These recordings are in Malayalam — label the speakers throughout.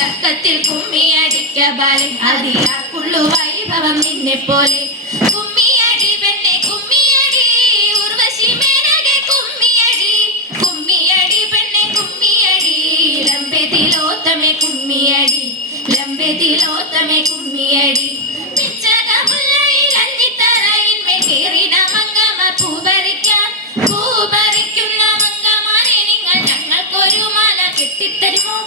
Speaker 1: തക്കത്തിൽ കുമ്മിയടിക്ക ബാലൻ. അതിയാർക്കുള്ളു വൈഭവം നിന്നെ പോലെ. കുമ്മിയടി കുമ്മിയടി. കുമ്മിയടി. കുമ്മിയടി കുമ്മിയടി. മങ്കമാനെ നിങ്ങൾ ഞങ്ങൾക്കൊരു മാല കെട്ടിത്തരുമോ?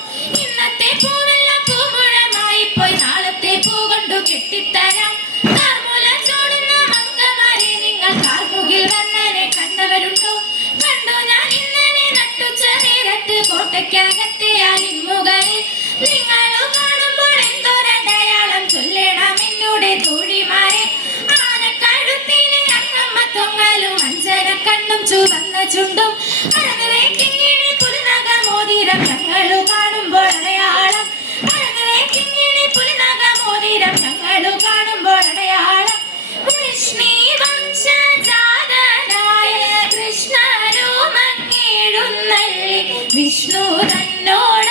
Speaker 1: നേരത്ത് കോട്ടയ്ക്കകത്തെ ആലിൻമുകളിൽ നിങ്ങൾ കാണുമ്പോൾ എന്തൊരടയാളം ചൊല്ലണം എന്നോട് തോഴിമാരെ ആനക്കഴുത്തിലെ അന്നമ്മ തൊങ്ങലും അഞ്ചന കണ്ണും ചുവന്ന ചുണ്ടും. അരനിറയെ വിഷ്ണു തന്നോട